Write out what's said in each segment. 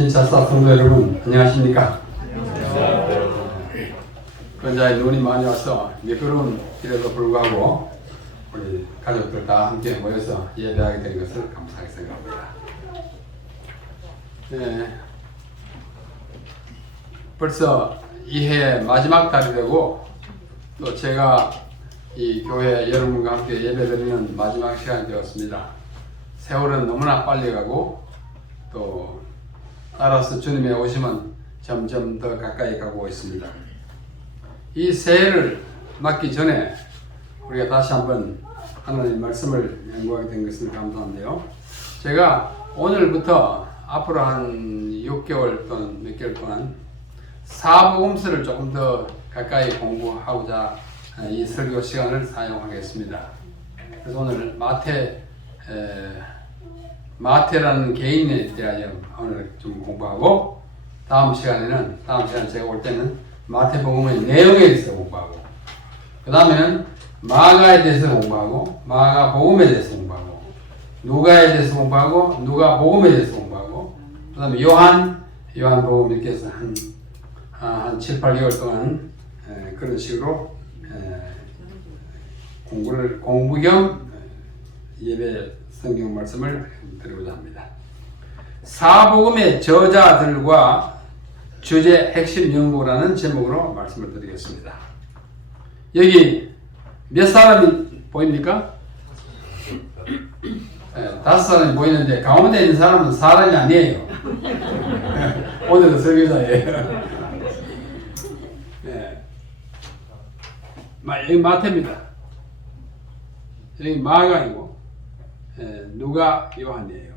신차사 성도 여러분, 안녕하십니까? 근자에 눈이 많이 와서 미끄러운 길에도 불구하고 우리 가족들 다 함께 모여서 예배하게 된 것을 감사하게 생각합니다. 네, 벌써 이 해의 마지막 달이 되고 또 제가 이 교회 여러분과 함께 예배드리는 마지막 시간이 되었습니다. 세월은 너무나 빨리 가고 또 따라서 주님의 오심은 점점 더 가까이 가고 있습니다. 이 새해를 맞기 전에 우리가 다시 한번 하나님의 말씀을 연구하게 된 것을 감사한데요. 제가 오늘부터 앞으로 한 6개월 또는 몇 개월 동안 사복음서를 조금 더 가까이 공부하고자 이 설교 시간을 사용하겠습니다. 그래서 오늘 마태라는 개인에 대하여 오늘 좀 공부하고 다음 시간에 제가 올 때는 마태복음의 내용에 대해서 공부하고 그 다음에는 마가에 대해서 공부하고 마가복음에 대해서 공부하고 누가에 대해서 공부하고 누가복음에 대해서 공부하고 그 다음에 요한복음 이렇게 해서 한 7, 8개월 동안 그런 식으로 공부 겸 예배 성경 말씀을 드리고자 합니다. 사복음의 저자들과 주제 핵심 연구라는 제목으로 말씀을 드리겠습니다. 여기 몇 사람이 보입니까? 네, 5사람이 보이는데 가운데 있는 사람은 사람이 아니에요. 오늘은 설교자예요. 네. 여기 마태입니다. 여기 마가이고 누가 요한이에요.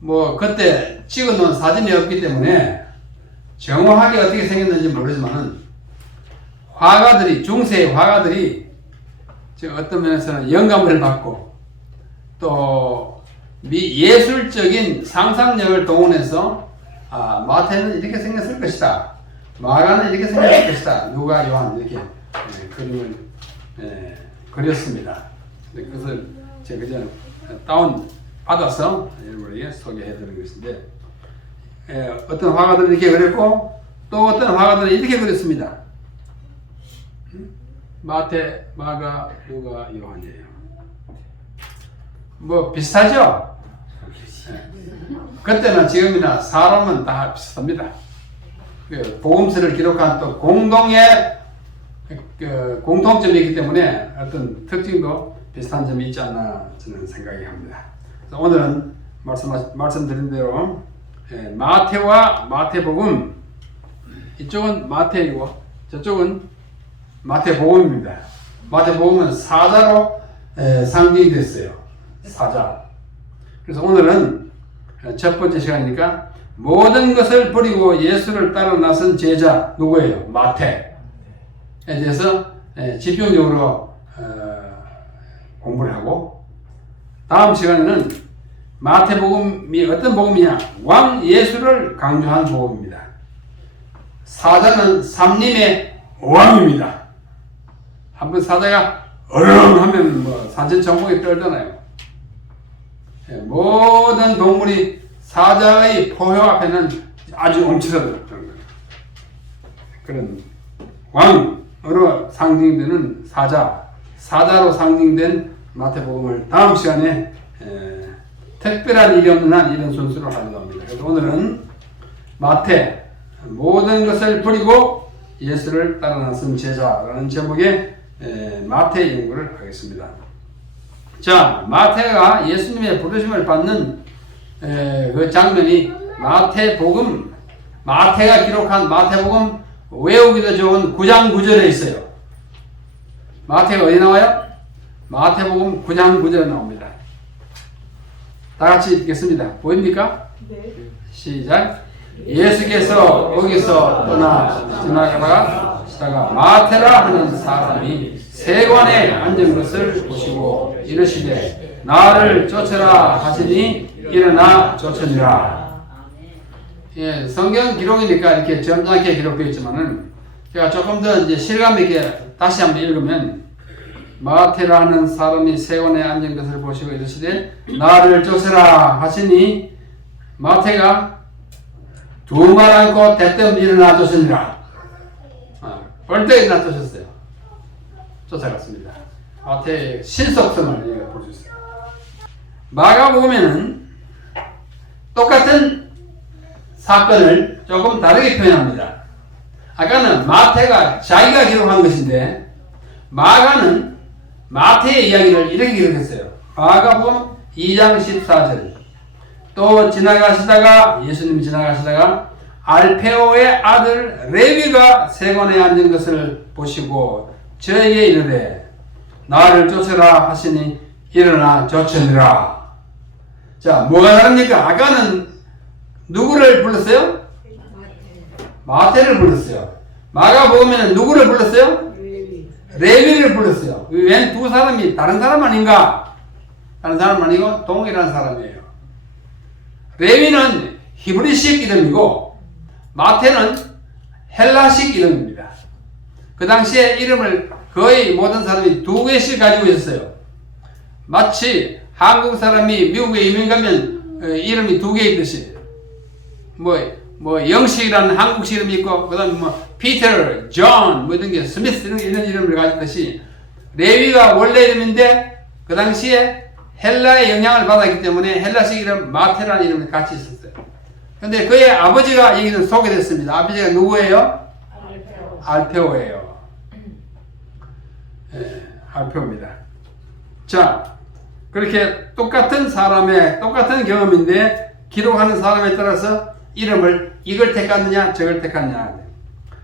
뭐 그때 찍어놓은 사진이 없기 때문에 정확하게 어떻게 생겼는지 모르지만은 중세의 화가들이 어떤 면에서는 영감을 받고 또 예술적인 상상력을 동원해서 마태는 이렇게 생겼을 것이다, 마가는 이렇게 생겼을 것이다, 누가 요한 이렇게 그림을 그렸습니다. 그것을 제가 그냥 다운 받아서 여러분에게 소개해드리는 것인데 어떤 화가들은 이렇게 그렸고 또 어떤 화가들은 이렇게 그렸습니다. 마태, 마가, 누가, 요한이에요. 뭐 비슷하죠? 그때나 지금이나 사람은 다 비슷합니다. 복음서를 기록한 또 공통점이 있기 때문에 어떤 특징도 비슷한 점이 있지 않나 저는 생각이 합니다. 그래서 오늘은 말씀드린 대로 마태와 마태복음, 이쪽은 마태이고 저쪽은 마태복음입니다. 마태복음은 사자로 상징이 됐어요. 사자. 그래서 오늘은 첫 번째 시간이니까 모든 것을 버리고 예수를 따라 나선 제자 누구예요? 마태에 대해서 집중적으로 공부를 하고 다음 시간에는 마태복음이 어떤 복음이냐? 왕 예수를 강조한 복음입니다. 사자는 삼림의 왕입니다. 한번 사자가 어렁 하면 뭐 산천천국에 떨잖아요. 모든 동물이 사자의 포효 앞에는 아주 움츠러들었던 거예요. 그런 왕으로 상징되는 사자로 상징된 마태복음을 다음 시간에 특별한 일이 없는 한 이런 순서로 하려고 합니다. 그래서 오늘은 마태, 모든 것을 버리고 예수를 따라 나선 제자라는 제목의 마태 연구를 하겠습니다. 자, 마태가 예수님의 부르심을 받는 그 장면이 마태가 기록한 마태복음 외우기도 좋은 9장 9절에 있어요. 마태가 어디 나와요? 마태복음 9장 9절에 나옵니다. 다 같이 읽겠습니다. 보입니까? 네. 시작. 예수께서 거기서 지나가다가 마태라 하는 사람이 세관에 앉은 것을 보시고 이르시되 나를 쫓으라 하시니 일어나 쫓으니라. 예, 성경 기록이니까 이렇게 점잖게 기록되어 있지만은 제가 조금 더 이제 실감 있게 다시 한번 읽으면 마태라는 사람이 세관에 앉은 것을 보시고 이르시되 나를 쫓으라 하시니 마태가 두 말 않고 대뜸 일어나 쫓으니라. 벌떡 일어나 쫓았어요. 쫓아갔습니다. 마태의 신속성을 볼 수 있어요. 마가복음에는 똑같은 사건을 조금 다르게 표현합니다. 아까는 마태가 자기가 기록한 것인데 마가는 마태의 이야기를 이렇게 기록했어요. 마가복음 2장 14절. 또 예수님이 지나가시다가 알페오의 아들 레위가 세관에 앉은 것을 보시고 저에게 이르되 나를 쫓으라 하시니 일어나 쫓으니라. 자, 뭐가 다릅니까? 아까는 누구를 불렀어요? 마태를 불렀어요. 마가복음에는 누구를 불렀어요? 레위를 불렀어요. 웬 두 사람이 다른 사람 아닌가? 다른 사람 아니고 동일한 사람이에요. 레위는 히브리식 이름이고 마태는 헬라식 이름입니다. 그 당시에 이름을 거의 모든 사람이 두 개씩 가지고 있었어요. 마치 한국 사람이 미국에 이민 가면 이름이 두 개 있듯이 뭐 영식이라는 한국식 이름이 있고 그 다음에 피터, 존 이런 게 스미스 이런 이름을 가졌듯이 레위가 원래 이름인데 그 당시에 헬라의 영향을 받았기 때문에 헬라식 이름 마태라는 이름이 같이 있었어요. 근데 그의 아버지가 여기는 소개됐습니다. 아버지가 누구예요? 알페오예요. 알페오입니다. 자, 그렇게 똑같은 사람의 똑같은 경험인데 기록하는 사람에 따라서 이름을 이걸 택하느냐 저걸 택하느냐.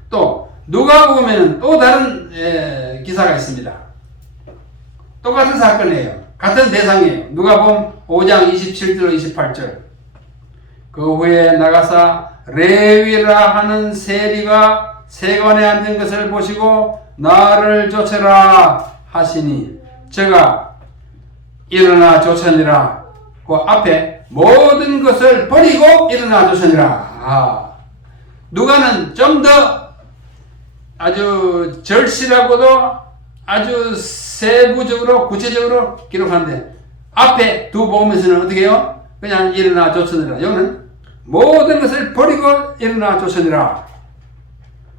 또 누가복음에는 또 다른 기사가 있습니다. 똑같은 사건이에요. 같은 대상이에요. 누가복음 5장 27절 28절. 그 후에 나가사 레위라 하는 세리가 세관에 앉은 것을 보시고 나를 쫓으라 하시니 제가 일어나 쫓으니라. 그 앞에 모든 것을 버리고 일어나 쫓으니라. 누가는 좀 더 아주 절실하고도 아주 세부적으로 구체적으로 기록하는데 앞에 두 복음에서는 어떻게 해요? 그냥 일어나 쫓으니라. 여기는 모든 것을 버리고 일어나 쫓으니라.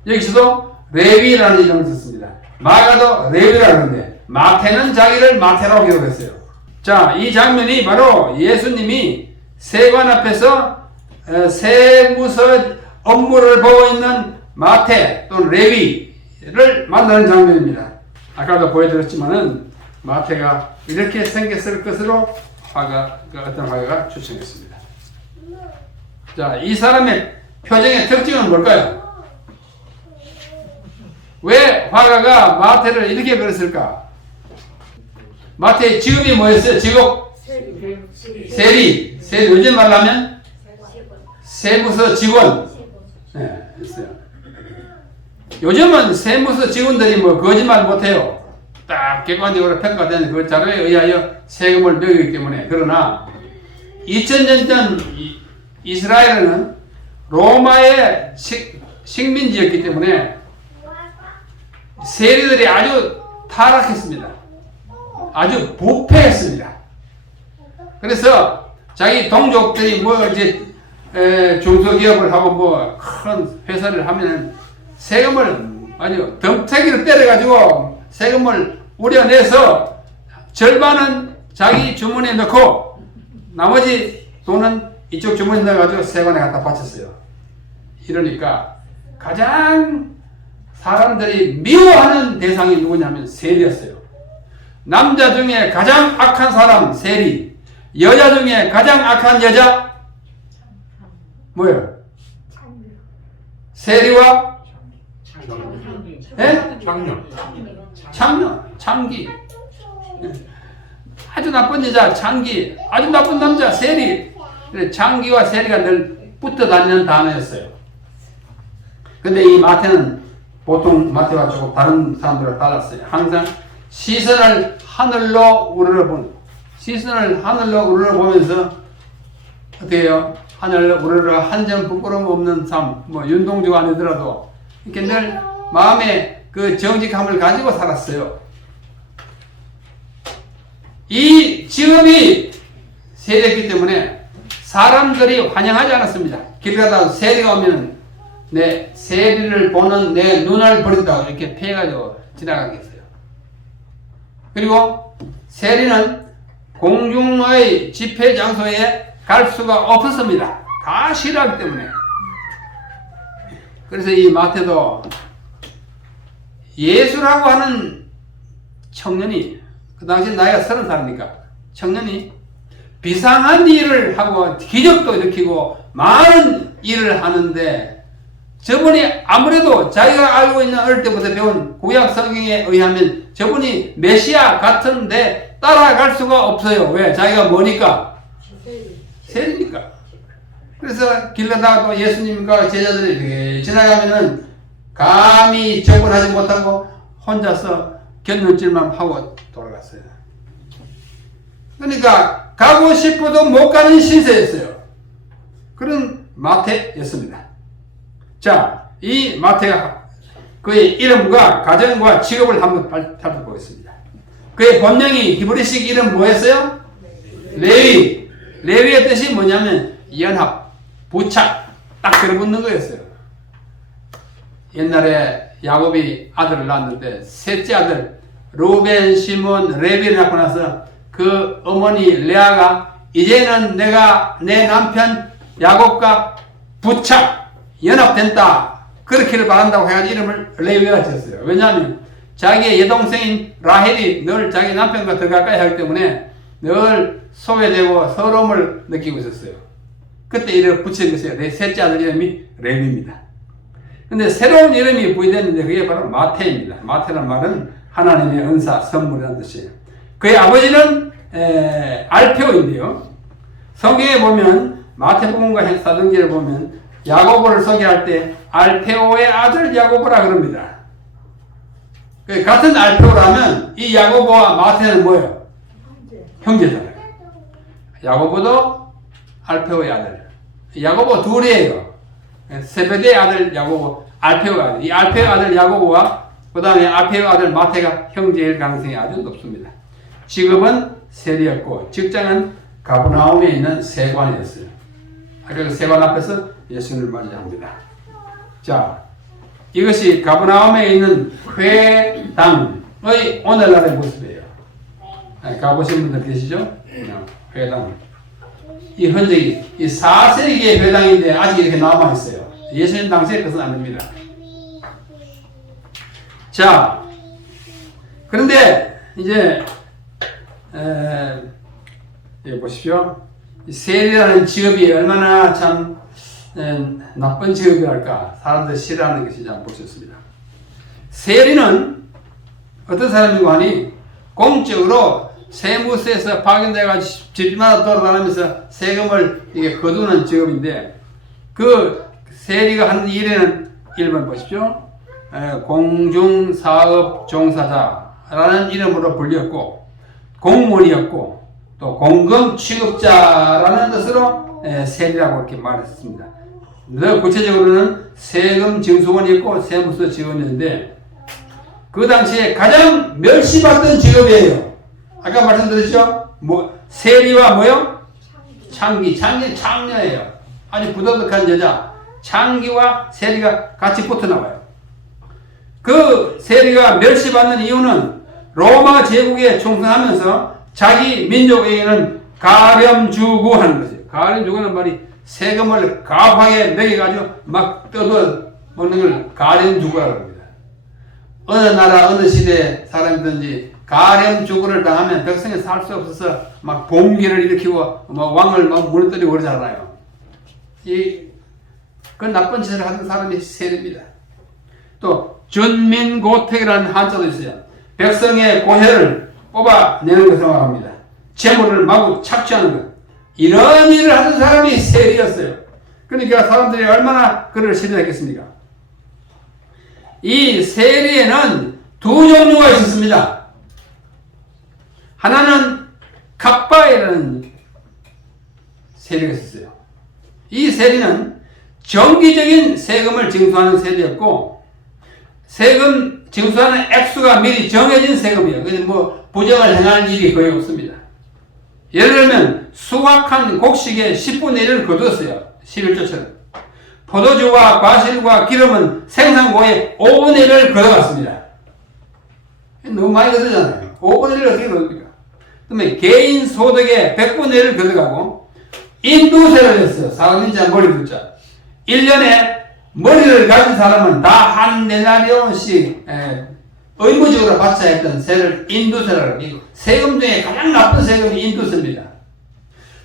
여기서도 레위라는 이름을 썼습니다. 마가도 레위라고 하는데 마태는 자기를 마태라고 기록했어요. 자, 이 장면이 바로 예수님이 세관 앞에서 세무서 업무를 보고 있는 마태 또는 레위를 만나는 장면입니다. 아까도 보여드렸지만은 마태가 이렇게 생겼을 것으로 어떤 화가가 추천했습니다. 자, 이 사람의 표정의 특징은 뭘까요? 왜 화가가 마태를 이렇게 그렸을까? 마태의 직업이 뭐였어요? 직업? 세리. 요즘 말로 하면 세무서 직원. 네, 있어요. 요즘은 세무서 직원들이 거짓말 못해요. 딱 객관적으로 평가된 그 자료에 의하여 세금을 매기기 때문에. 그러나 2000년 전 이스라엘은 로마의 식민지였기 때문에 세리들이 아주 타락했습니다. 아주 부패했습니다. 그래서 자기 동족들이 중소기업을 하고 큰 회사를 하면 세금을 아주 덤태기를 때려가지고 세금을 우려내서 절반은 자기 주머니에 넣고 나머지 돈은 이쪽 주머니에 넣어가지고 세관에 갖다 바쳤어요. 이러니까 가장 사람들이 미워하는 대상이 누구냐면 세리였어요. 남자 중에 가장 악한 사람 세리, 여자 중에 가장 악한 여자 뭐예요? 세리와 창기. 아주 나쁜 여자 창기, 아주 나쁜 남자 세리. 창기와 세리가 늘 붙어 다니는 단어였어요. 근데 이 마태는 보통 마태와 조금 다른 사람들과 달랐어요. 항상 시선을 하늘로 우러러보면서 어떻게 해요? 하늘로 우러러 한 점 부끄러움 없는 삶, 윤동주가 아니더라도 이렇게 늘 마음에 그 정직함을 가지고 살았어요. 이 직업이 세리였기 때문에 사람들이 환영하지 않았습니다. 길 가다가 세리가 오면 내 세리를 보는 내 눈을 버린다고 이렇게 피해가지고 지나가겠어요. 그리고 세리는 공중의 집회 장소에 갈 수가 없었습니다. 다 싫어하기 때문에. 그래서 이 마태도 예수라고 하는 청년이, 그 당시 나이가 30살이니까 청년이 비상한 일을 하고 기적도 일으키고 많은 일을 하는데, 저분이 아무래도 자기가 알고 있는 어릴 때부터 배운 구약 성경에 의하면 저분이 메시아 같은데 따라갈 수가 없어요. 왜? 자기가 뭐니까? 세리니까. 그래서 길 가다가 또 예수님과 제자들이 이렇게 지나가면은 감히 접근하지 못하고 혼자서 곁눈질만 하고 돌아갔어요. 그러니까 가고 싶어도 못 가는 신세였어요. 그런 마태였습니다. 자, 이 마태가 그의 이름과 가정과 직업을 한번 살펴보겠습니다. 그의 본명이 히브리식 이름 뭐였어요? 레위. 레위의 뜻이 뭐냐면 연합, 부착, 딱 들어붙는 거였어요. 옛날에 야곱이 아들을 낳았는데 셋째 아들 루벤, 시몬, 레위를 낳고 나서 그 어머니 레아가 이제는 내가 내 남편 야곱과 부착, 연합된다, 그렇기를 바란다고 해가지고 이름을 레위가 지었어요. 왜냐하면 자기의 여동생인 라헬이 늘 자기 남편과 더 가까이 하기 때문에 늘 소외되고 서러움을 느끼고 있었어요. 그때 이름을 붙인 것이 내 셋째 아들 이름이 레위입니다. 근데 새로운 이름이 부여됐는데 그게 바로 마태입니다. 마태라는 말은 하나님의 은사, 선물이라는 뜻이에요. 그의 아버지는 알페오인데요. 성경에 보면 마태복음과 사도행전을 보면 야고보를 소개할 때 알페오의 아들 야고보라 그럽니다. 같은 알페오라면 이 야고보와 마태는 뭐예요? 형제잖아요. 야고보도 알페오의 아들. 야고보 둘이에요. 세베대의 아들 야고보, 알페오의 아들. 이 알페오의 아들 야고보와 그 다음에 알페오의 아들 마태가 형제일 가능성이 아주 높습니다. 직업은 세리였고 직장은 가버나움에 있는 세관이었어요. 아까 그 세관 앞에서 예수님을 맞이합니다. 자, 이것이 가버나움에 있는 회당의 오늘날의 모습이에요. 가보신 분들 계시죠? 회당. 이 흔적이 이 4세기의 회당인데 아직 이렇게 남아있어요. 예수님 당시의 것은 아닙니다. 자, 그런데 이제 보십시오. 세리라는 직업이 얼마나 참 나쁜 직업이랄까, 사람들이 싫어하는 것이 참 보셨습니다. 세리는 어떤 사람이고 하니 공적으로 세무서에서 파견돼가지고 집집마다 돌아다니면서 세금을 이게 거두는 직업인데, 그 세리가 하는 일에는 1번 보십시오. 공중사업 종사자라는 이름으로 불렸고, 공무원이었고, 또 공금 취급자라는 뜻으로 세리라고 이렇게 말했습니다. 더 구체적으로는 세금 징수원이 있고 세무서 직원이었는데, 그 당시에 가장 멸시받던 직업이에요. 아까 말씀드렸죠? 세리와 뭐요? 창기. 창기는 창녀예요. 아주 부도덕한 여자. 창기와 세리가 같이 붙어 나와요. 그 세리가 멸시받는 이유는 로마 제국에 충성하면서 자기 민족에게는 가렴주구하는 것이에요. 가렴주구는 말이 세금을 가하게 매겨가지고 막 뜯어 먹는 걸 가렴주구라고 합니다. 어느 나라 어느 시대 사람이든지 가렴주구를 당하면 백성이 살 수 없어서 막 봉기를 일으키고 왕을 막 무너뜨리고 그러잖아요. 그 나쁜 짓을 하는 사람이 세리입니다. 또 준민고택이라는 한자도 있어요. 백성의 고혈을 뽑아내는 것을 말합니다. 재물을 마구 착취하는 것. 이런 일을 하는 사람이 세리였어요. 그러니까 사람들이 얼마나 그를 싫어했겠습니까? 이 세리에는 두 종류가 있었습니다. 하나는 갑바이라는 세리가 있었어요. 이 세리는 정기적인 세금을 징수하는 세리였고, 세금 징수하는 액수가 미리 정해진 세금이에요. 그래서 부정을 행할 일이 거의 없습니다. 예를 들면 수확한 곡식의 10분의 1을 거두었어요. 11조처럼. 포도주와 과실과 기름은 생산고의 5분의 1을 걷어갔습니다. 너무 많이 걷어잖아요. 5분의 1을 어떻게 걷습니까? 그러면 개인 소득의 100분의 1을 걷어가고 인두세를 했어요. 사람인자 머리 숫자. 1년에 머리를 가진 사람은 다 한 데나리온씩 의무적으로 바쳐야 했던 세를 인두세라고 해요. 세금 중에 가장 나쁜 세금이 인두세입니다.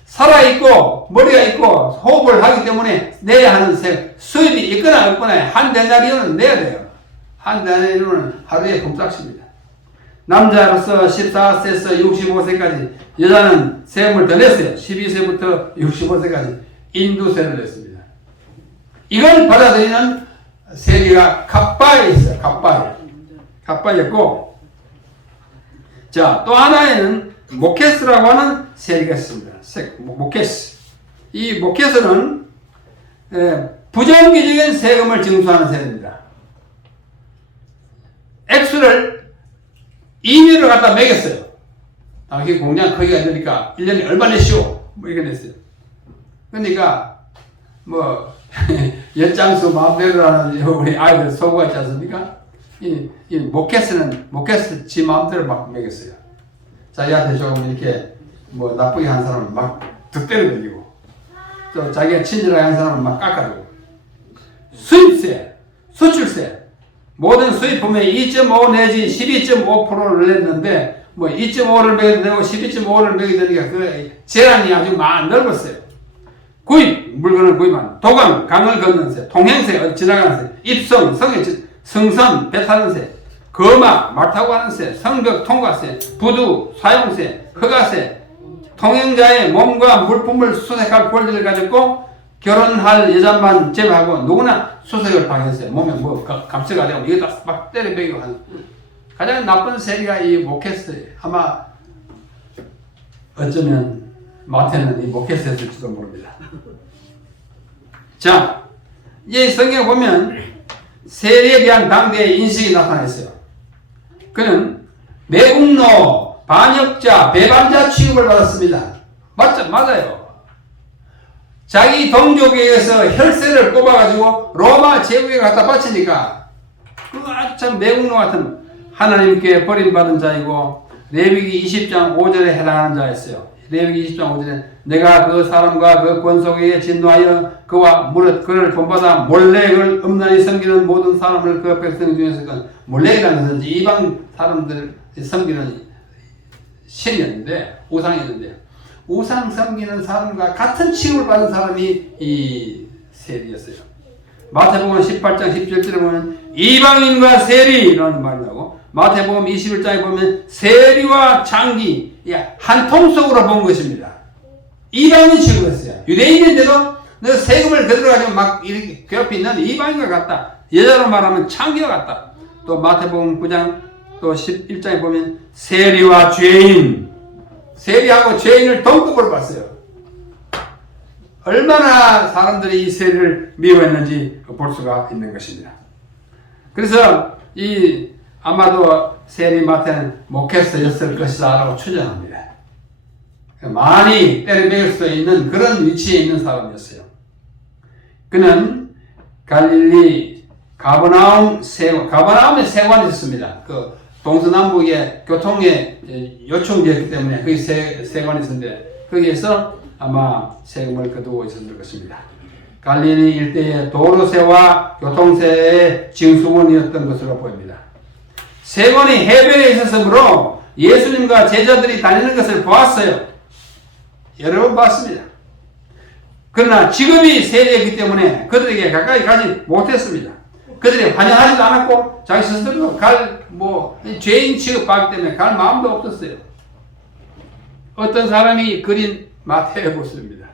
살아있고 머리가 있고 호흡을 하기 때문에 내야 하는 세금, 수입이 있거나 없거나 한 데나리온은 내야 돼요. 한 데나리온은 하루에 품삯입니다. 남자로서 14세에서 65세까지, 여자는 세금을 더 냈어요. 12세부터 65세까지 인두세를 냈습니다. 이걸 받아들이는 세리가 갑바에 있어요. 갑바였고, 자, 또 하나에는 모케스라고 하는 세리가 있습니다. 모케스. 이 모케스는 부정기적인 세금을 징수하는 세리입니다. 액수를 임의로 갖다 매겼어요. 당시 공장 크기가 되니까 1년에 얼마 내시오? 뭐 이렇게 냈어요. 그러니까 뭐 연장수 마음대로 하는 우리 아이들 소구가 있지 않습니까? 이 모케스 지 마음대로 막 매겼어요. 자기한테 조금 이렇게 뭐 나쁘게 한 사람은 막 득대를 또 자기가 친절하게 한 사람은 막 깎아주고. 수입세, 수출세, 모든 수입품의 2.5 내지 12.5%를 냈는데 뭐 2.5를 매겨도 되고 12.5를 매겨도 되니까 그 제한이 아주 넓었어요. 구입, 물건을 구입하는, 도강, 강을 걷는 세, 통행세, 지나가는 세, 입성, 승선, 배 타는 세, 거마, 말 타고 가는 세, 성벽 통과세, 부두, 사용세, 허가세, 통행자의 몸과 물품을 수색할 권리를 가졌고 결혼할 여자만 제외하고 누구나 수색을 당했어요. 몸에 뭐 감세가 되고 이거 다 막 때려 매기고 하는. 가장 나쁜 세리가 이 모케스예요. 아마 어쩌면 마태는 이 모케스였을지도 모릅니다. 자, 이제 성경에 보면 세리에 대한 당대의 인식이 나타나 있어요. 그는 매국노, 반역자, 배반자 취급을 받았습니다. 맞아요. 자기 동족에 의해서 혈세를 뽑아가지고 로마 제국에 갖다 바치니까 그거 아주 참 매국노 같은 하나님께 버림받은 자이고 레위기 20장 5절에 해당하는 자였어요. 레위기 20장 5절에 내가 그 사람과 그 권속에게 진노하여 그와 그를 본받아 몰렉을 음란히 섬기는 모든 사람을 그 백성 중에서 몰렉이라는 것은 이방 사람들 섬기는 신이었는데 우상이었는데 우상 섬기는 사람과 같은 취급을 받은 사람이 이 세리였어요. 마태복음 18장 17절에 보면 이방인과 세리라는 말이 나오고 마태복음 21장에 보면 세리와 장기 한 통속으로 본 것입니다. 이방인 취급했어요. 유대인인데도 너 세금을 거들어가지고 막 이렇게 괴롭히는 이방인과 같다. 여자로 말하면 창기와 같다. 또 마태복음 9장 또 11장에 보면 세리와 죄인, 세리하고 죄인을 동급으로 봤어요. 얼마나 사람들이 이 세리를 미워했는지 볼 수가 있는 것입니다. 그래서 이 아마도 세리 마태는 모케스였을 것이다라고 추정합니다. 많이 때려박을 수 있는 그런 위치에 있는 사람이었어요. 그는 갈릴리 가버나움에 세관이 있습니다. 그 동서남북의 교통의 요충지였기 때문에 거기 세관이 있었는데 거기에서 아마 세금을 거두고 있었을 것입니다. 갈릴리 일대의 도로세와 교통세의 징수원이었던 것으로 보입니다. 세관이 해변에 있었으므로 예수님과 제자들이 다니는 것을 보았어요. 여러 번 봤습니다. 그러나 직업이 세리였기 때문에 그들에게 가까이 가지 못했습니다. 그들이 환영하지도 않았고 자기 스스로 죄인 취급받기 때문에 갈 마음도 없었어요. 어떤 사람이 그린 마태의 모습입니다.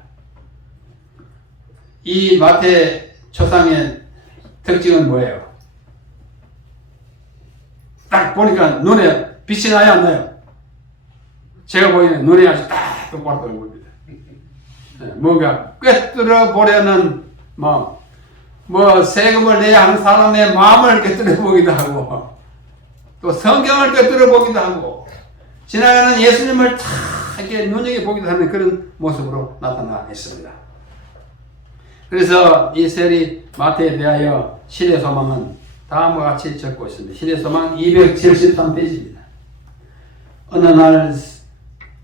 이 마태 초상의 특징은 뭐예요? 딱 보니까 눈에 빛이 나요, 안 나요? 제가 보기에는 눈에 아주 딱 똑바로 떠는 겁니다. 뭔가 꿰뚫어 보려는 마음, 세금을 내야 하는 사람의 마음을 꿰뚫어 보기도 하고, 또 성경을 꿰뚫어 보기도 하고, 지나가는 예수님을 탁 이렇게 눈여겨 보기도 하는 그런 모습으로 나타나 있습니다. 그래서 이 세리 마태에 대하여 신의 소망은 다음과 같이 적고 있습니다. 신의 소망 273페이지입니다. 어느 날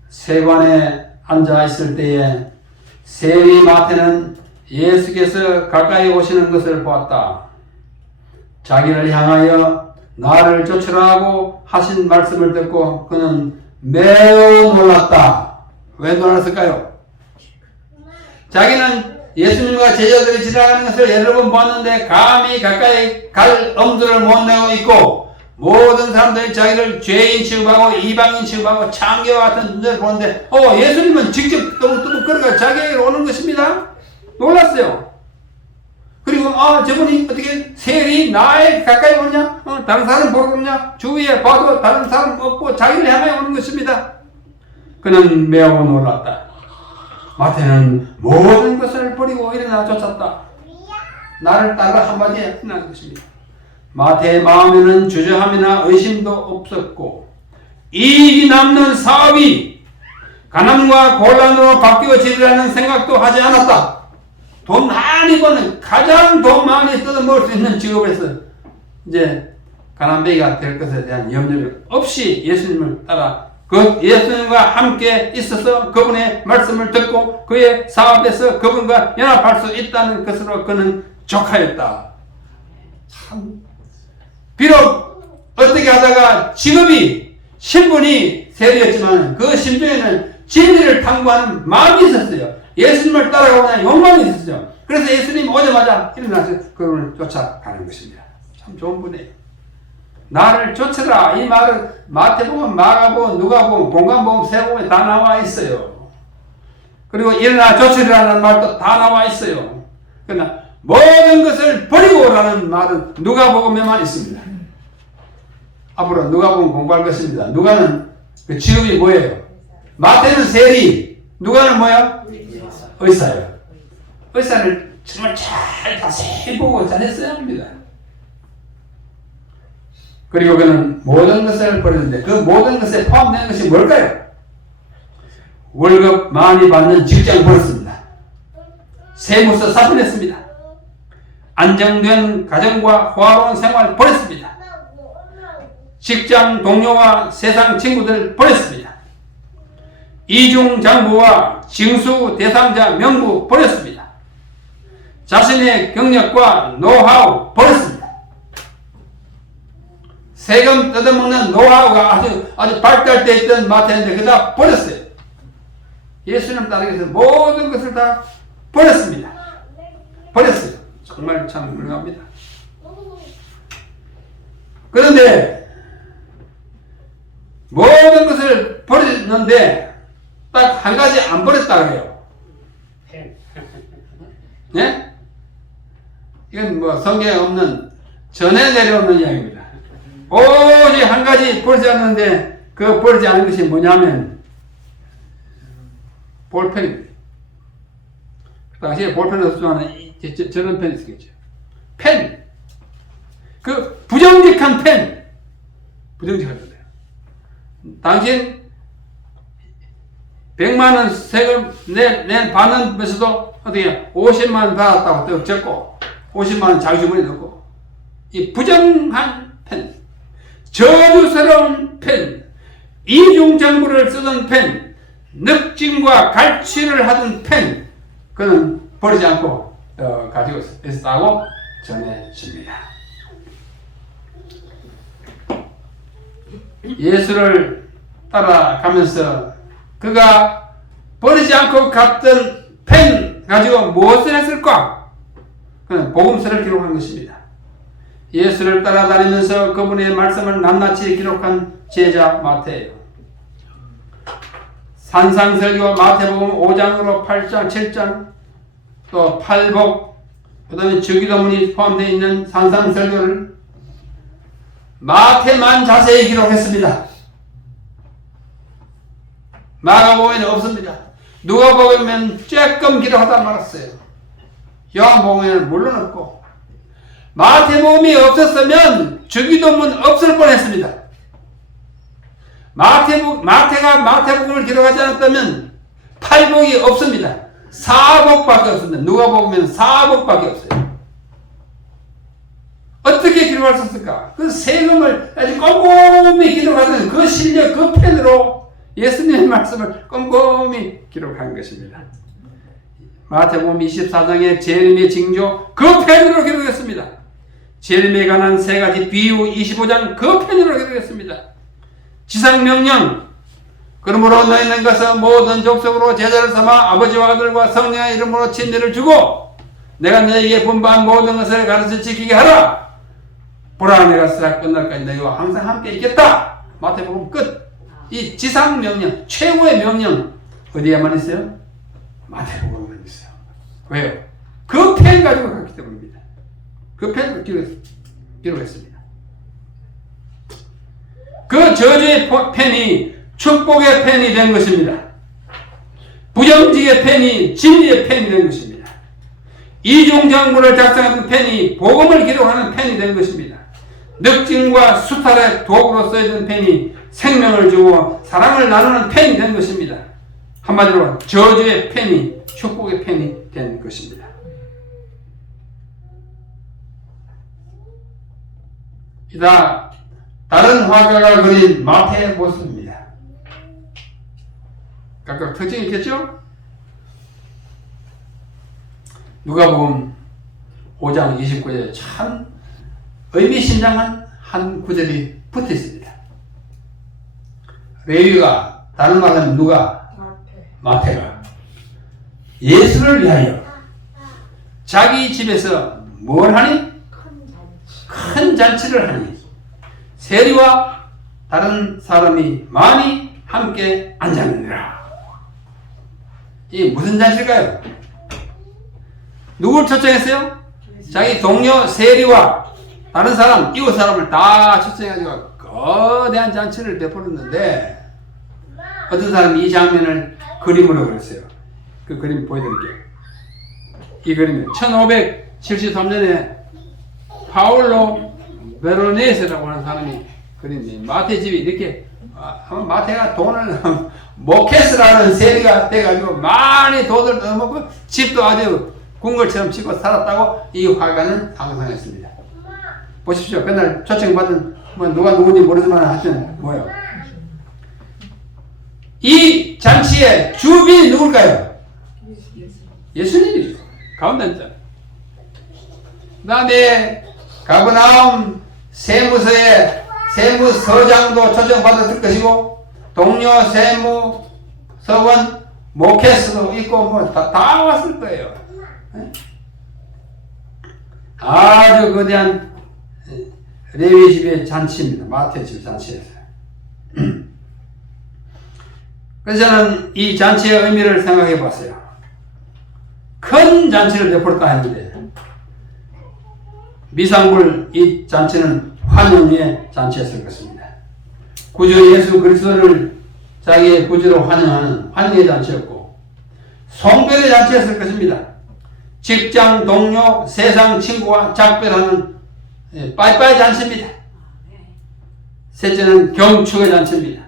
세관에 앉아 있을 때에 세리 마태는 예수께서 가까이 오시는 것을 보았다. 자기를 향하여 나를 쫓으라 하고 하신 말씀을 듣고 그는 매우 놀랐다. 왜 놀랐을까요? 자기는 예수님과 제자들이 지나가는 것을 여러 번 보았는데 감히 가까이 갈 엄두를 못 내고 있고 모든 사람들이 자기를 죄인 취급하고 이방인 취급하고 창교와 같은 존재를 보는데 예수님은 직접 뚜벅뚜벅 걸어가 자기에게 오는 것입니다. 놀랐어요. 그리고 저분이 어떻게 세리 나에 가까이 오느냐? 다른 사람 보러 오느냐? 주위에 봐도 다른 사람 없고 자기를 향해 오는 것입니다. 그는 매우 놀랐다. 마태는 모든 것을 버리고 일어나 쫓았다. 나를 따라 한마디에 끝난 것입니다. 마태의 마음에는 주저함이나 의심도 없었고 이익이 남는 사업이 가난과 곤란으로 바뀌어지리라는 생각도 하지 않았다. 돈 많이 버는 가장 돈 많이 뜯어먹을 수 있는 직업에서 이제 가난뱅이가 될 것에 대한 염려 없이 예수님을 따라 그 예수님과 함께 있어서 그분의 말씀을 듣고 그의 사업에서 그분과 연합할 수 있다는 것으로 그는 족하였다. 참 비록 어떻게 하다가 직업이 신분이 세리였지만 그 심중에는 진리를 탐구하는 마음이 있었어요. 예수님을 따라가고자 욕망이 있었어요. 그래서 예수님 오자마자 일어나서 그분을 쫓아가는 것입니다. 참 좋은 분이에요. 나를 쫓으라. 이 말은 마태복음, 마가복음, 누가복음, 공간복음, 세복음에 다 나와 있어요. 그리고 일어나 쫓으라는 말도 다 나와 있어요. 그러나 모든 것을 버리고 오라는 말은 누가복음에만 있습니다. 앞으로 누가복음 공부할 것입니다. 누가는 그 직업이 뭐예요? 마태는 세리, 누가는 뭐야? 의사예요. 의사를 정말 잘 자세히 보고 잘했어야 합니다. 그리고 그는 모든 것을 버렸는데 그 모든 것에 포함된 것이 뭘까요? 월급 많이 받는 직장 버렸습니다. 세무서 사표냈습니다. 안정된 가정과 호화로운 생활 버렸습니다. 직장 동료와 세상 친구들 버렸습니다. 이중 장부와 징수 대상자 명부 버렸습니다. 자신의 경력과 노하우 버렸습니다. 세금 뜯어먹는 노하우가 아주 발달되어 있던 마태인데 그거 다 버렸어요. 예수님 따르기 위해서 모든 것을 다 버렸습니다. 버렸어요. 정말 참 훌륭합니다. 그런데 모든 것을 버렸는데 딱 한 가지 안 버렸다 그래요. 네? 이건 뭐 성경에 없는 전에 내려오는 이야기입니다. 오직 한 가지 버리지 않는데 그 버리지 않은 것이 뭐냐면 볼펜입니다. 그 당시에 볼펜을 없지만 저런 펜이 있었겠죠. 펜! 그 부정직한 펜! 부정직한 펜. 당신 100만원 세금 받는면서도 어떻게 50만원 받았다고 또 적고 50만원 자기주머니에 넣고 이 부정한 펜, 저주스러운 펜, 이중장부를 쓰던 펜, 늑진과 갈취를 하던 펜, 그는 버리지 않고 가지고 있었다고 전해집니다. 예수를 따라가면서 그가 버리지 않고 갔던 펜 가지고 무엇을 했을까? 그는 복음서를 기록한 것입니다. 예수를 따라다니면서 그분의 말씀을 낱낱이 기록한 제자 마태예요. 산상설교 마태복음 5장으로 8장, 7장, 또 팔복, 그 다음에 주기도문이 포함되어 있는 산상설교를 마태만 자세히 기록했습니다. 마가복음에는 없습니다. 누가복음에는 쬐끔 기록하다 말았어요. 요한복음에는 물론 없고 마태복음이 없었으면 주기도문 없을 뻔했습니다. 마태가 마태복음을 기록하지 않았다면 팔복이 없습니다. 사복밖에 없습니다. 누가 보면 사복밖에 없어요. 어떻게 기록할 수 있을까? 그 세금을 아주 꼼꼼히 기록하는 그 실력, 그 펜으로 예수님의 말씀을 꼼꼼히 기록한 것입니다. 마태복음 24장의 재림의 징조 그 펜으로 기록했습니다. 재림에 관한 세 가지 비유 25장 그 펜으로 기록했습니다. 지상명령 그러므로 너희는 가서 모든 족속으로 제자를 삼아 아버지와 아들과 성령의 이름으로 침례를 주고 내가 너희에게 분부한 모든 것을 가르쳐 지키게 하라. 보라 내가 세상 끝날까지 너희와 항상 함께 있겠다. 마태복음 끝. 이 지상명령 최고의 명령 어디에만 있어요? 마태복음에만 있어요. 왜요? 그 펜 가지고 갔기 때문입니다. 그 펜으로 기록했습니다. 그 저주의 펜이 축복의 펜이 된 것입니다. 부정직의 펜이 진리의 펜이 된 것입니다. 이중장부를 작성하는 펜이 복음을 기록하는 펜이 된 것입니다. 늑증과 수탈의 도구로 쓰여진 펜이 생명을 주고 사랑을 나누는 펜이 된 것입니다. 한마디로 저주의 펜이 축복의 펜이 된 것입니다. 이다 다른 화가가 그린 마태의 모습입니다. 각각 특징이 있겠죠? 누가복음 5장 29절에 참 의미심장한 한 구절이 붙어 있습니다. 레위가, 다른 말은 누가? 마태가 예수를 위하여 자기 집에서 뭘 하니? 큰 잔치를 하니 세리와 다른 사람이 많이 함께 앉았느니라. 이 무슨 잔치일까요? 누구를 초청했어요? 자기 동료 세리와 다른 사람, 이웃 사람을 다 초청해가지고 거대한 잔치를 베풀었는데 어떤 사람이 이 장면을 그림으로 그렸어요. 그 그림 보여드릴게요. 이 그림은 1573년에 파울로 베로네스라고 하는 사람이 그린 마태 집이 이렇게 마태가 돈을 모케스라는 세리가 돼가지고 많이 돈을 얻어먹고 집도 아주 궁궐처럼 짓고 살았다고 이 화가는 상상했습니다. 보십시오. 그날 초청받은 누가 누군지 모르지만 하여튼 뭐예요? 이 잔치의 주빈이 누굴까요? 예수님이죠. 가운데 앉아. 그 다음에 가버나움 세무서의 세무서장도 초청받았을 것이고 동료 세무서원 모케스도 있고 뭐 다 왔을 거예요. 아주 거대한 레위 집의 잔치입니다. 마태 집 잔치에서. 그래서 저는 이 잔치의 의미를 생각해 봤어요. 큰 잔치를 베풀었다 했는데 미상불 이 잔치는 환영의 잔치였을 것입니다. 구주 예수 그리스도를 자기의 구주로 환영하는 환영의 잔치였고 송별의 잔치였을 것입니다. 직장 동료 세상 친구와 작별하는 빠이빠이 잔치입니다. 셋째는 경축의 잔치입니다.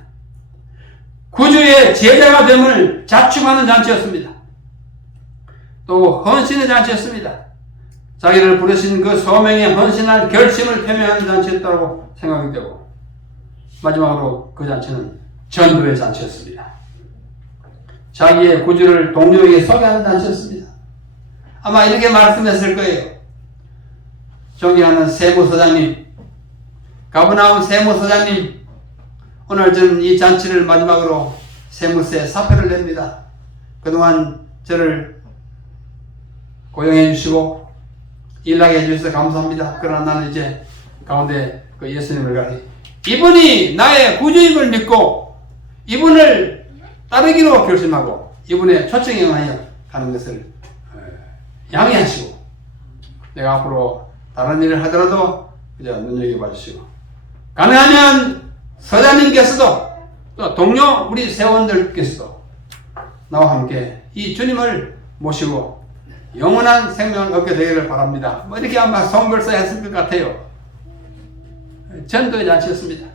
구주의 제자가 됨을 자축하는 잔치였습니다. 또 헌신의 잔치였습니다. 자기를 부르신 그 소명에 헌신할 결심을 표명하는 잔치였다고 생각이 되고 마지막으로 그 잔치는 전도의 잔치였습니다. 자기의 구주를 동료에게 소개하는 잔치였습니다. 아마 이렇게 말씀했을 거예요. 존경하는 세무서장님, 가버나움 세무서장님, 오늘 저는 이 잔치를 마지막으로 세무서에 사표를 냅니다. 그동안 저를 고용해 주시고 일하게 해주셔서 감사합니다. 그러나 나는 이제 가운데 그 예수님을 가리 이분이 나의 구주임을 믿고 이분을 따르기로 결심하고 이분의 초청에 응하여 가는 것을 양해하시고 내가 앞으로 다른 일을 하더라도 그저 눈여겨봐 주시고 가능하면 서장님께서도 또 동료 우리 세원들께서도 나와 함께 이 주님을 모시고 영원한 생명을 얻게 되기를 바랍니다. 뭐 이렇게 아마 성별사 했을 것 같아요. 전도의 잔치였습니다.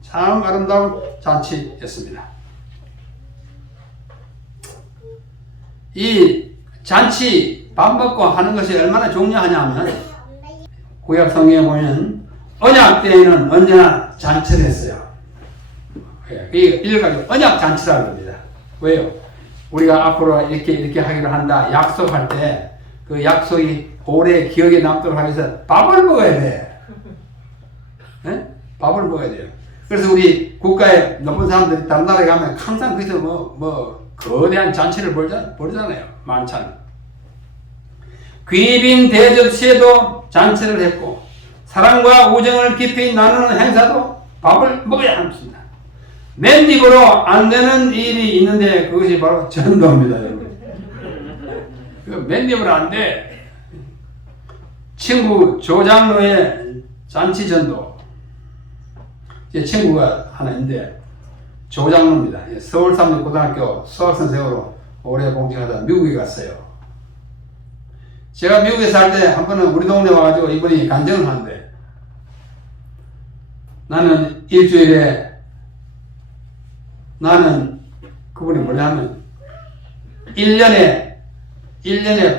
참 아름다운 잔치였습니다. 이 잔치 밥 먹고 하는 것이 얼마나 중요하냐면 구약 성경에 보면 언약 때에는 언제나 잔치를 했어요. 이걸 가지고 언약 잔치라고 합니다. 왜요? 우리가 앞으로 이렇게 하기로 한다 약속할 때 그 약속이 오래 기억에 남도록 하기 위해서 밥을 먹어야 돼. 네? 밥을 먹어야 돼요. 그래서 우리 국가에 높은 사람들이 다른 나라에 가면 항상 거기서 거대한 잔치를 벌잖아요. 만찬. 귀빈 대접 시에도 잔치를 했고 사랑과 우정을 깊이 나누는 행사도 밥을 먹어야 합니다. 맨입으로 안 되는 일이 있는데 그것이 바로 전도입니다, 여러분. 맨입으로 안 돼. 친구 조장로의 잔치 전도. 제 친구가 하나 있는데 조장로입니다. 서울삼립고등학교 수학선생으로 오래 공직하다 미국에 갔어요. 제가 미국에 살 때 한 번은 우리 동네 와가지고 이분이 간증을 하는데 나는 일주일에 나는 그분이 뭐냐면 1년에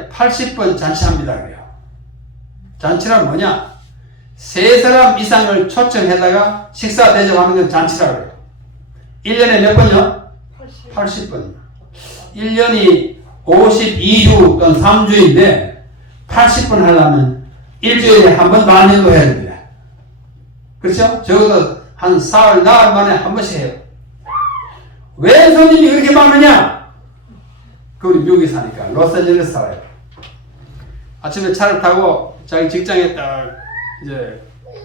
80번 잔치합니다 그래요. 잔치란 뭐냐? 3사람 이상을 초청해다가 식사 대접하는 건 잔치라고 그래요. 1년에 몇 번요? 80번. 1년이 52주 또는 3주인데 80번 하려면 일주일에 한 번 반 정도 해야 됩니다. 그렇죠? 적어도 한 사흘, 나흘 만에 한 번씩 해요. 왜 손님이 그렇게 많으냐? 그분이 미국에 사니까 로스앤젤레스 살아요. 아침에 차를 타고 자기 직장에 딱 이제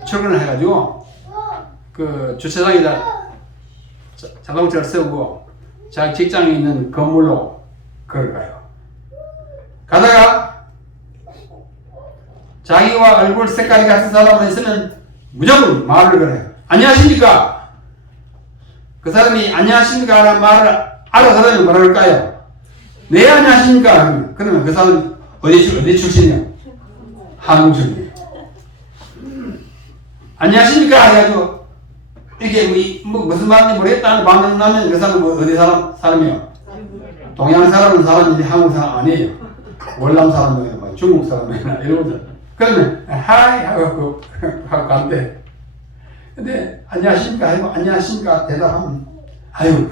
출근을 해가지고 그 주차장에다 자동차를 세우고 자기 직장에 있는 건물로 걸어가요. 가다가 자기와 얼굴 색깔이 같은 사람만 있으면 무조건 말을 걸어요. 안녕하십니까? 그 사람이 안녕하십니까? 라는 말을 알아들으면 뭐라 그럴까요? 네, 안녕하십니까? 그러면 그 사람은 어디 출신이요? 한국 출신이에요. 안녕하십니까? 해가지고 이게 무슨 말인지 모르겠다 반응하면 그 사람은 어디 사람이요? 동양 사람은 사람인데 한국 사람 아니에요. 월남 사람이나 중국 사람이나 이러거든. 그러면 하이 하고 간대. 근데 안녕하십니까? 하고 안녕하십니까? 대답하면 아유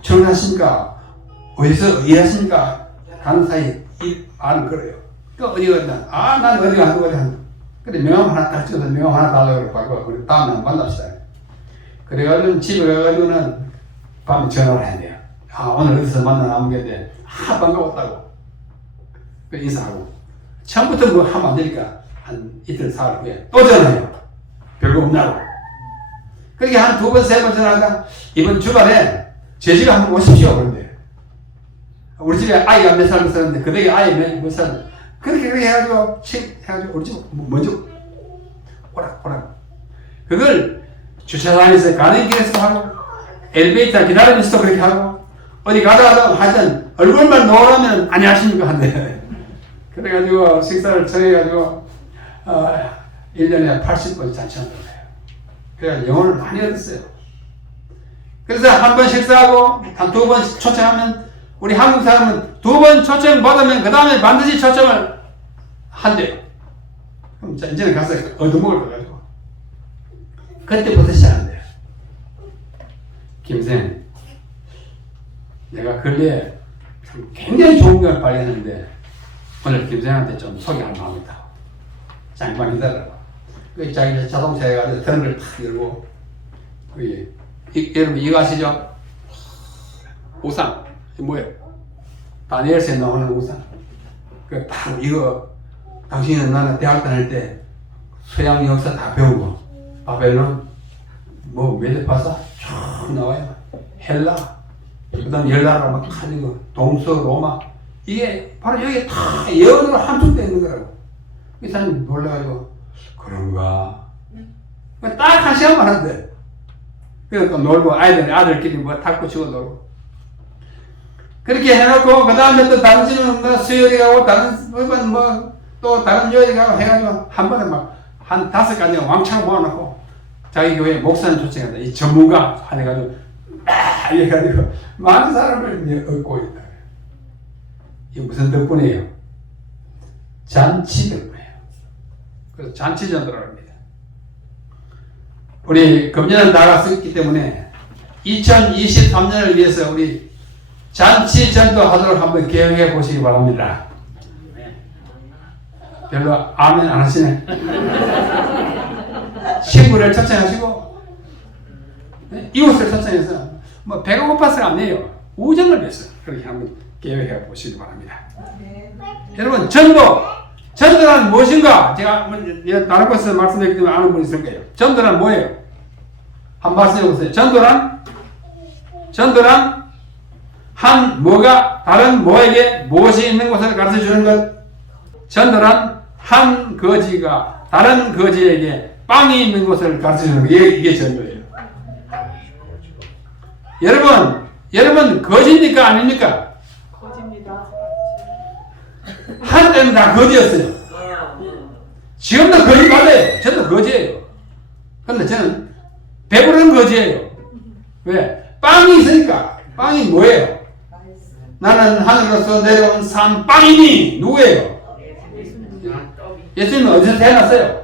정하십니까? 어디서 일하십니까? 가는 사이 이 말을 걸어요. 또 어디 갔나? 난 어디 간다. 근데 명함 하나 딱 찍어서 명함 하나 달라고 그러고 우리 다음에 한번 만납시다. 그래가지고 집에 가가지고는 밤에 전화를 해야 돼요. 오늘 어디서 만나 아무겠는데 반가웠다고. 그 인사하고. 처음부터 뭐 하면 안 되니까 한 이틀 사흘 후에 또 전화해요. 별거 없냐고. 그렇게 한 2번, 3번 전화하다가 이번 주말에 제 집에 한번 오십시오. 그런데 우리 집에 아이가 몇 살 있었는데 그 댁에 아이 몇 살. 그렇게 해가지고 우리 집 먼저 오라. 그걸 주차장에서 가는 길에서 하고 엘리베이터 기다리면서도 그렇게 하고 어디 가다가 하여튼 얼굴만 놓으라면 안녕하십니까 한대. 그래가지고 식사를 정해가지고 1년에 80번 잔치한다고 해요. 그래서 영혼을 많이 얻었어요. 그래서 한 번 식사하고 한 2번 초청하면 우리 한국 사람은 2번 초청 받으면 그 다음에 반드시 초청을 한대요. 그럼 이제는 가서 얻어먹을 거 가지고 그때부터 시작한대요. 김생, 내가 근래에 굉장히 좋은 걸 발견했는데 오늘 김생한테 좀 소개할 마음이 있다. 잠깐 기다려봐. 그 자기 자동차에 가서 등을 탁 열고 여러분 이거 아시죠? 우산. 이게 뭐예요? 다니엘서에 나오는 우산. 그 딱 이거 당신은 나는 대학 다닐 때 서양 역사 다 배우고 바벨론 메데파사 쭉 나와요. 헬라 그 다음 열나라 막 하는 거 동서 로마 이게 바로 여기에 다 예언으로 함축되어 있는 거라고. 이 사람이 놀라가지고 그런가 딱 한 시간만 하는데 그래서 또 놀고 아들끼리 뭐 탁구 치고 놀고 그렇게 해놓고 그 다음에 또 다른 집은 수요일에 가고 또 다른 요일에 가고 해가지고 한 번에 막 한 5가지 왕창 모아놓고 자기 교회 목사님 초청한다. 이 전문가 해가지고 해가지고 많은 사람을 이제 얻고 있다. 이 무슨 덕분이에요? 잔치 덕분이에요. 그래서 잔치 전도라고 합니다. 우리 금년은 다 갔었기 때문에 2023년을 위해서 우리 잔치 전도하도록 한번 계획해 보시기 바랍니다. 별로 아멘 안 하시네. 친구를 초청하시고 이웃을 초청해서 뭐 배가 고파서가 아니에요. 우정을 위해서 그렇게 한번 계획해 보시기 바랍니다. 여러분 전도란 무엇인가? 제가 다른 곳에서 말씀드렸기 때문에 아는 분이 있을 거예요. 전도란 뭐예요? 한번 말씀해 보세요. 전도란 한 뭐가 다른 뭐에게 무엇이 있는 것을 가르쳐 주는 것. 전도란 한 거지가 다른 거지에게 빵이 있는 것을 가르쳐 주는 것. 이게 전도예요. 여러분 거지입니까 아닙니까? 거짓입니다. 한때는 다 거지였어요. 지금도 거지 맞아요. 저도 거지예요. 근데 저는 배부른 거지예요. 왜? 빵이 있으니까. 빵이 뭐예요? 나는 하늘로서 내려온 산 빵이니 누구예요? 예수님은 어디서 태어났어요?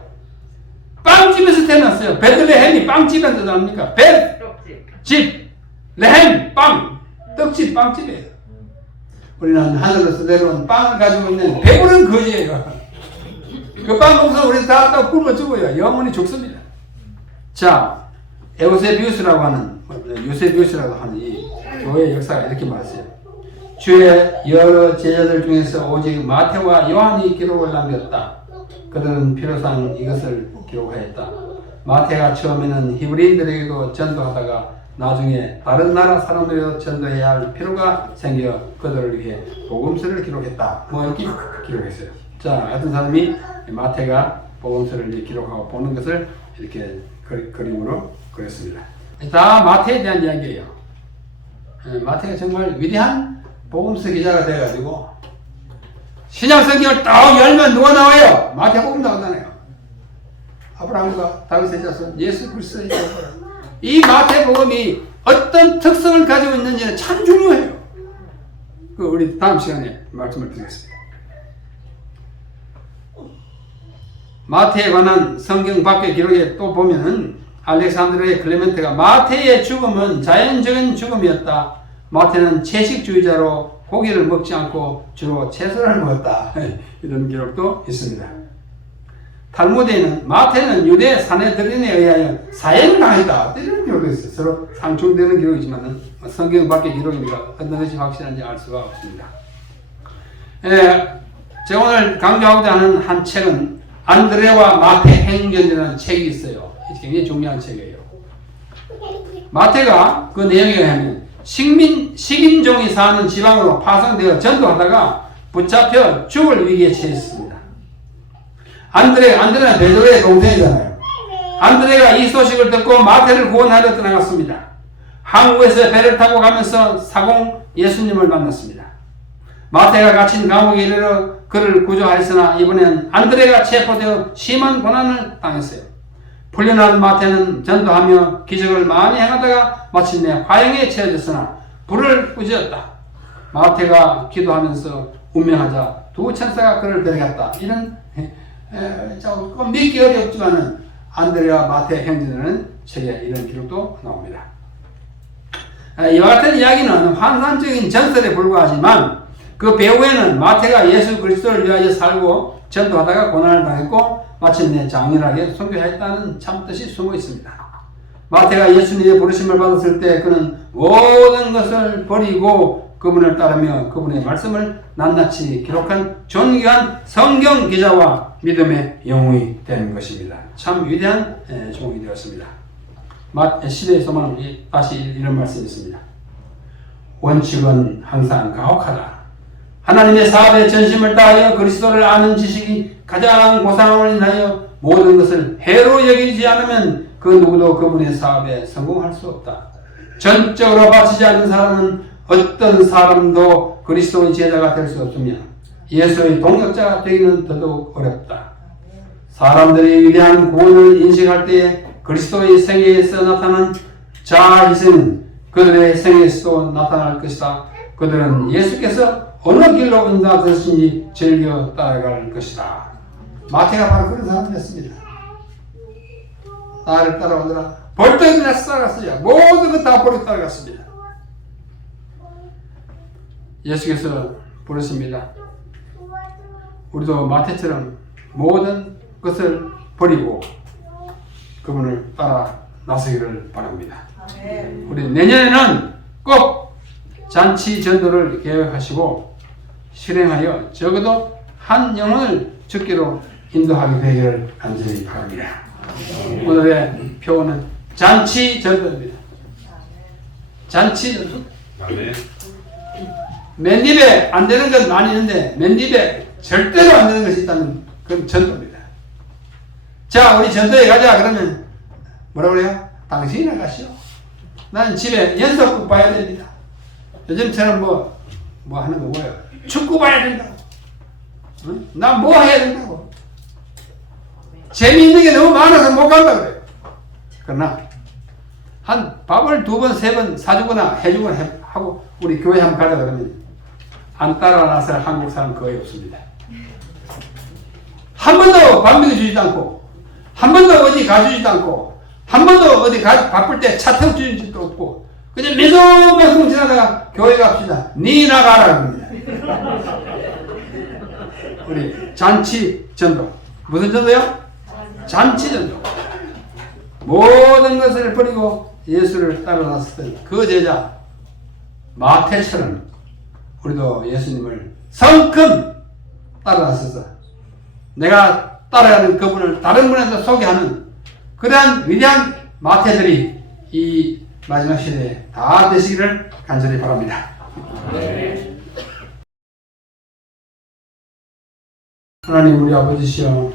빵집에서 태어났어요. 베들레헴이 빵집인 뜻 아닙니까? 집, 레헴, 빵, 떡집, 빵집이에요. 우리는 하늘로서 내려온 빵을 가지고 있는 배부른 거지예요. 그 빵 없으면 우리 다 굶어 죽어요. 영원히 죽습니다. 자, 에우세비우스라고 하는 이 교회 역사가 이렇게 말했어요. 주의 여러 제자들 중에서 오직 마태와 요한이 기록을 남겼다. 그들은 필요상 이것을 기록하였다. 마태가 처음에는 히브리인들에게도 전도하다가 나중에 다른 나라 사람들에게도 전도해야 할 필요가 생겨 그들을 위해 복음서를 기록했다. 뭐 이렇게 기록했어요. 자, 어떤 사람이 마태가 복음서를 기록하고 보는 것을 이렇게 그림으로 그렸습니다. 다 마태에 대한 이야기예요. 마태가 정말 위대한 복음서 기자가 돼가지고 신약 성경을 딱 열면 누가 나와요? 마태복음 나오잖아요. 아브라함과 다윗의 자손 예수 그리스도의 자손. 이 마태복음이 어떤 특성을 가지고 있는지는 참 중요해요. 우리 다음 시간에 말씀을 드리겠습니다. 마태에 관한 성경 밖의 기록에 또 보면은 알렉산드로의 클레멘트가 마태의 죽음은 자연적인 죽음이었다. 마태는 채식주의자로 고기를 먹지 않고 주로 채소를 먹었다. 이런 기록도 있습니다. 탈무드에는 마태는 유대 사내들인에 의하여 사형을 당했다. 이런 기록도 있어요. 서로 상충되는 기록이지만 성경 밖의 기록입니다. 어떤 것이 확실한지 알 수가 없습니다. 제가 오늘 강조하고자 하는 한 책은 안드레와 마태 행전이라는 책이 있어요. 굉장히 중요한 책이에요. 마태가 그 내용에 의하면 식인종이 사는 지방으로 파송되어 전도하다가 붙잡혀 죽을 위기에 처했습니다. 안드레는 베드로의 동생이잖아요. 안드레가 이 소식을 듣고 마태를 구원하려 떠나갔습니다. 항구에서 배를 타고 가면서 사공 예수님을 만났습니다. 마태가 갇힌 감옥에 이르러 그를 구조하였으나 이번엔 안드레가 체포되어 심한 고난을 당했어요. 풀려난 마태는 전도하며 기적을 많이 행하다가 마침내 화형에 처해졌으나 불을 꾸짖었다. 마태가 기도하면서 운명하자 두 천사가 그를 데려갔다. 이런 조금 믿기 어렵지만은 안드레와 마태 행전이라는 책에 이런 기록도 나옵니다. 이와 같은 이야기는 환상적인 전설에 불과하지만 그 배후에는 마태가 예수 그리스도를 위하여 살고 전도하다가 고난을 당했고 마침내 장렬하게 선교했다는 참뜻이 숨어 있습니다. 마태가 예수님의 부르심을 받았을 때 그는 모든 것을 버리고 그분을 따르며 그분의 말씀을 낱낱이 기록한 존귀한 성경 기자와 믿음의 영웅이 되는 것입니다. 참 위대한 종이 되었습니다. 10에서만 다시 이런 말씀이 있습니다. 원칙은 항상 가혹하다. 하나님의 사업에 전심을 다하여 그리스도를 아는 지식이 가장 고상함을 인하여 모든 것을 해로 여기지 않으면 그 누구도 그분의 사업에 성공할 수 없다. 전적으로 바치지 않는 사람은 어떤 사람도 그리스도의 제자가 될 수 없으며 예수의 동역자가 되기는 더더욱 어렵다. 사람들이 위대한 구원을 인식할 때에 그리스도의 생애에서 나타난 자아희생은 그들의 생애에서도 나타날 것이다. 그들은 예수께서 어느 길로 인도하듯이 즐겨 따라갈 것이다. 마태가 바로 그런 사람이었습니다. 나를 따라오더라. 벌떡 일어나서 따라갔어요. 모든 것 다 버리고 따라갔습니다. 예수께서 부르십니다. 우리도 마태처럼 모든 것을 버리고 그분을 따라 나서기를 바랍니다. 우리 내년에는 꼭 잔치 전도를 계획하시고 실행하여 적어도 한 영혼을 죽기로 인도하게 되기를 간절히 바랍니다. 오늘의 표어는 잔치 전도입니다. 잔치 전도. 맨입에 안 되는 건 많이 있는데 맨입에 절대로 안 되는 것이 있다는 그런 전도입니다. 자, 우리 전도에 가자. 그러면 뭐라고 그래요? 당신이나 가시오. 나는 집에 연속극 봐야 됩니다. 요즘처럼 뭐 하는 거 뭐예요? 축구 봐야 된다고. 응? 난 뭐 해야 된다고. 재미있는 게 너무 많아서 못 간다 그래요. 그러나 한 밥을 2번, 3번 사주거나 해주거나 하고 우리 교회 한번 가자 그러면 안 따라 나서 한국 사람 거의 없습니다. 한 번도 밥 먹여주지도 않고 한 번도 어디 가주지도 않고 한 번도 어디 바쁠 때 차 태워주지도 없고 그냥 매송매송 지나다가 교회 갑시다. 니 나가라 그럽니다. 우리 잔치 전도. 무슨 전도요? 잔치 전도. 모든 것을 버리고 예수를 따라 나섰던 그 제자 마태처럼 우리도 예수님을 성큼 따라 나서서 내가 따라가는 그분을 다른 분한테 소개하는 그러한 위대한 마태들이 이 마지막 시대에 다 되시기를 간절히 바랍니다. 네. 하나님 우리 아버지시여,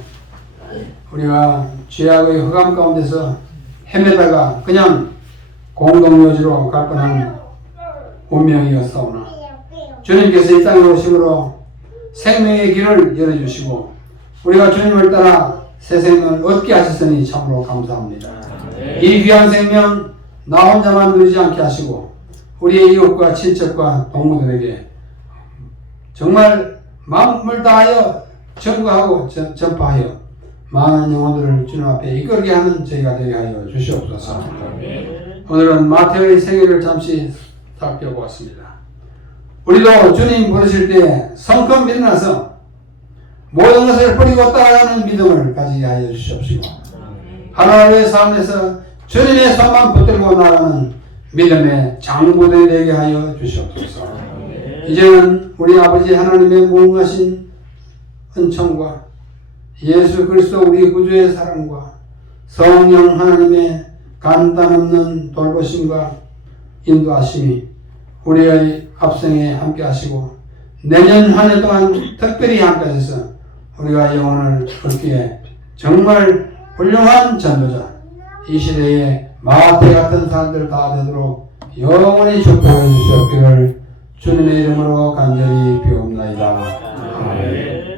우리가 죄악의 흑암 가운데서 헤매다가 그냥 공동묘지로 갈 뻔한 운명이었사오나 주님께서 이 땅에 오심으로 생명의 길을 열어주시고 우리가 주님을 따라 새 생명을 얻게 하셨으니 참으로 감사합니다. 이 귀한 생명 나 혼자만 누리지 않게 하시고 우리의 이웃과 친척과 동무들에게 정말 마음을 다하여 전구하고 전파하여 많은 영혼들을 주님 앞에 이끌게 하는 저희가 되게 하여 주시옵소서. 오늘은 마태의 생애를 잠시 살펴보았습니다. 우리도 주님 부르실 때 성큼 일어나서 모든 것을 버리고 따라가는 믿음을 가지게 하여 주시옵시고 하나님의 삶에서 주님의 손만 붙들고 나가는 믿음의 장부들이 되게 하여 주시옵소서. 이제는 우리 아버지 하나님의 무궁하신 은총과 예수 그리스도 우리 구주의 사랑과 성령 하나님의 간단없는 돌보심과 인도하심이 우리의 앞생에 함께 하시고 내년 한 해 동안 특별히 함께 하셔서 우리가 영혼을 얻기에 정말 훌륭한 전도자 이 시대에 마태 같은 사람들 다 되도록 영원히 축복해 주시옵기를 주님의 이름으로 간절히 비옵나이다. 아멘.